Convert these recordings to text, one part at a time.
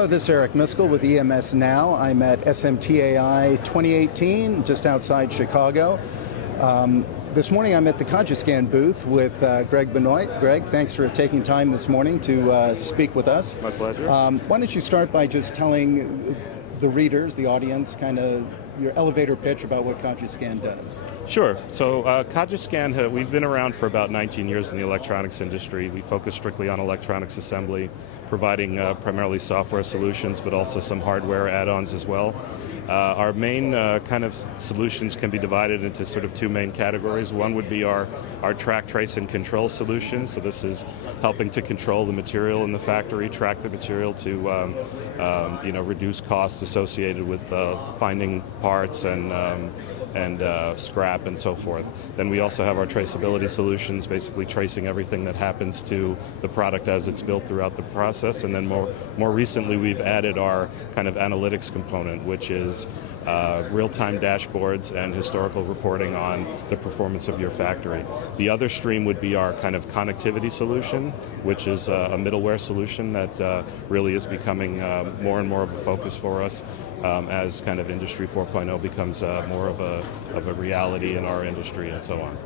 Hello, this is Eric Miscoll with EMSNOW. I'm at SMTAi 2018, just outside Chicago. This morning I'm at the Cogiscan booth with Greg Benoit. Greg, thanks for taking time this morning to speak with us. My pleasure. Why don't you start by just telling the readers, the audience, kind of your elevator pitch about what Cogiscan does. Sure. So Cogiscan, we've been around for about 19 years in the electronics industry. We focus strictly on electronics assembly, providing primarily software solutions, but also some hardware add-ons as well. Our main kind of solutions can be divided into sort of two main categories. One would be our track, trace, and control solution. So this is helping to control the material in the factory, track the material to reduce costs associated with finding parts and scrap and so forth. Then we also have our traceability solutions, basically tracing everything that happens to the product as it's built throughout the process. And then more recently, we've added our kind of analytics component, which is real-time dashboards and historical reporting on the performance of your factory. The other stream would be our kind of connectivity solution, which is a middleware solution that really is becoming more and more of a focus for us as kind of Industry 4.0 becomes more of a reality in our industry and so on.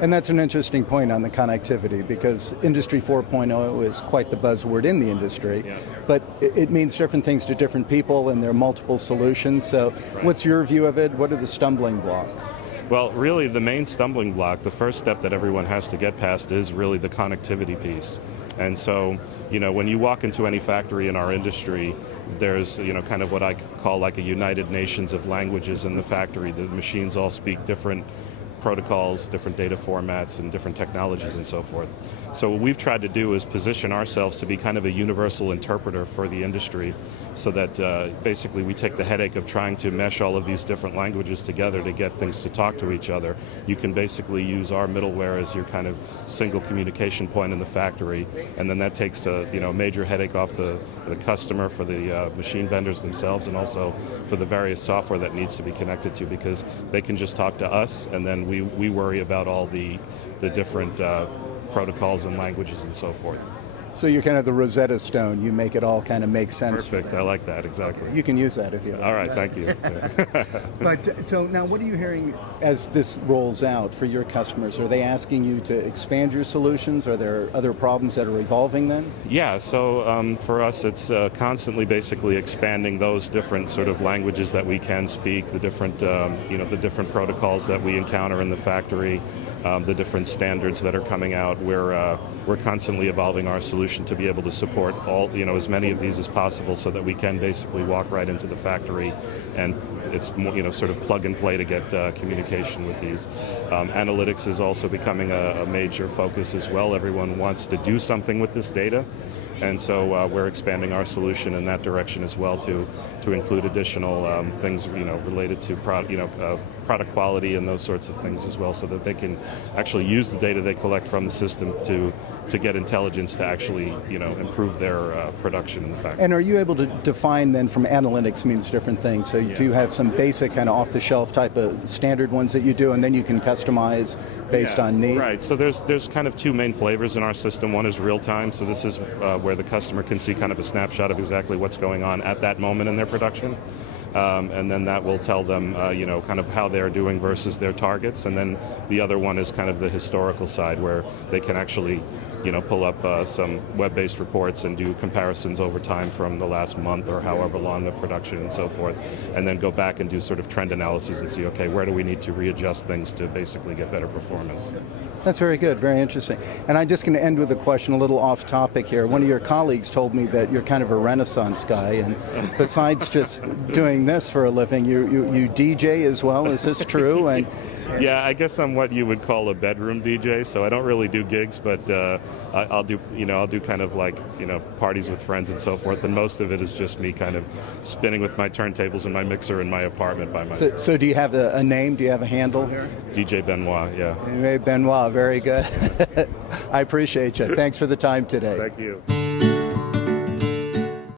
And that's an interesting point on the connectivity, because Industry 4.0 is quite the buzzword in the industry, yeah. But it means different things to different people, and there are multiple solutions. So what's your view of it? What are the stumbling blocks? Well, really the main stumbling block, the first step that everyone has to get past is really the connectivity piece. And so, when you walk into any factory in our industry, there's, kind of what I call like a United Nations of languages in the factory. The machines all speak different protocols, different data formats, and different technologies and so forth. So what we've tried to do is position ourselves to be kind of a universal interpreter for the industry, so that basically we take the headache of trying to mesh all of these different languages together to get things to talk to each other. You can basically use our middleware as your kind of single communication point in the factory, and then that takes a major headache off the customer, for the machine vendors themselves, and also for the various software that needs to be connected to, because they can just talk to us, and then we worry about all the different protocols and languages and so forth. So you're kind of the Rosetta Stone. You make it all kind of make sense. Perfect. I like that. Exactly. You can use that if you like. All right. Thank you. But so now, what are you hearing as this rolls out for your customers? Are they asking you to expand your solutions? Are there other problems that are evolving then? Yeah. So for us, it's constantly basically expanding those different sort of languages that we can speak, the different the different protocols that we encounter in the factory. The different standards that are coming out. We're constantly evolving our solution to be able to support all, as many of these as possible, so that we can basically walk right into the factory, and it's more, sort of plug and play to get communication with these. Analytics is also becoming a major focus as well. Everyone wants to do something with this data, and so we're expanding our solution in that direction as well to include additional things, related to product quality and those sorts of things as well, so that they can actually use the data they collect from the system to get intelligence to actually, improve their production in the factory. And are you able to define then, from analytics means different things, so you do have some basic kind of off-the-shelf type of standard ones that you do, and then you can customize based on need? Right, so there's kind of two main flavors in our system. One is real-time, so this is where the customer can see kind of a snapshot of exactly what's going on at that moment in their production. And then that will tell them, kind of how they're doing versus their targets. And then the other one is kind of the historical side, where they can actually, pull up some web-based reports and do comparisons over time from the last month or however long of production and so forth, and then go back and do sort of trend analysis and see, okay, where do we need to readjust things to basically get better performance. That's very good, very interesting. And I'm just going to end with a question a little off topic here. One of your colleagues told me that you're kind of a Renaissance guy, and besides just doing this for a living, you DJ as well. Is this true? And yeah, I guess I'm what you would call a bedroom DJ, so I don't really do gigs, but I'll do kind of like, parties with friends and so forth, and most of it is just me kind of spinning with my turntables and my mixer in my apartment by myself. So do you have a name? Do you have a handle here? DJ Benoit, yeah. Benoit, very good. I appreciate you. Thanks for the time today. Thank you.